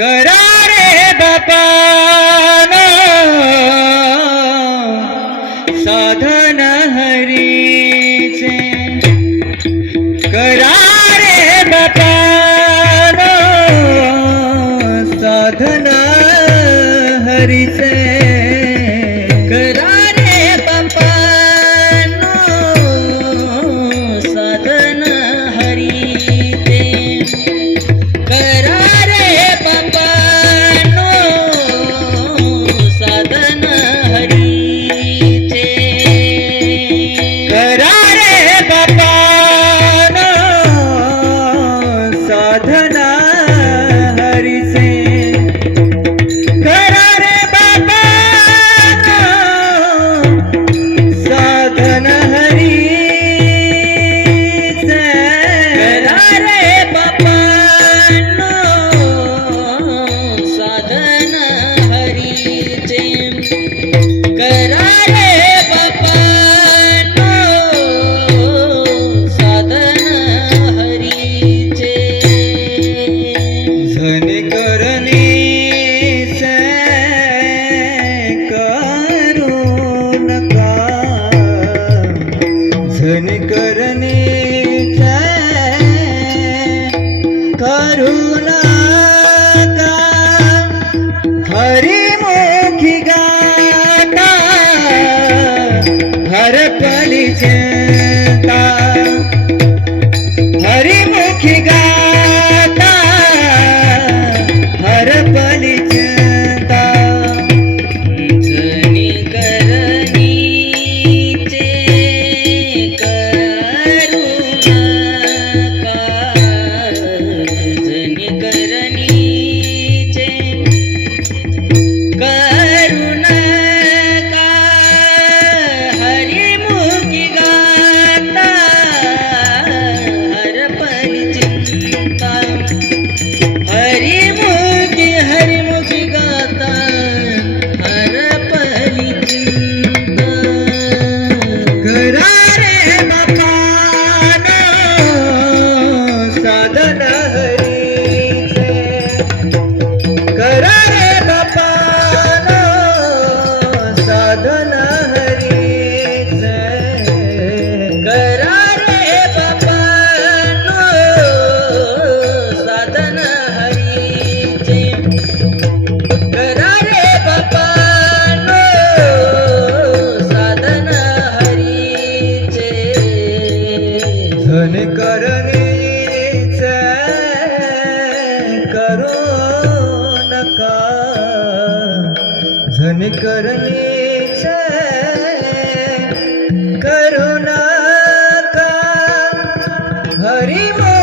করারে বাবা कर्म करने करुणा का हरि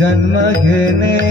जन्म घेने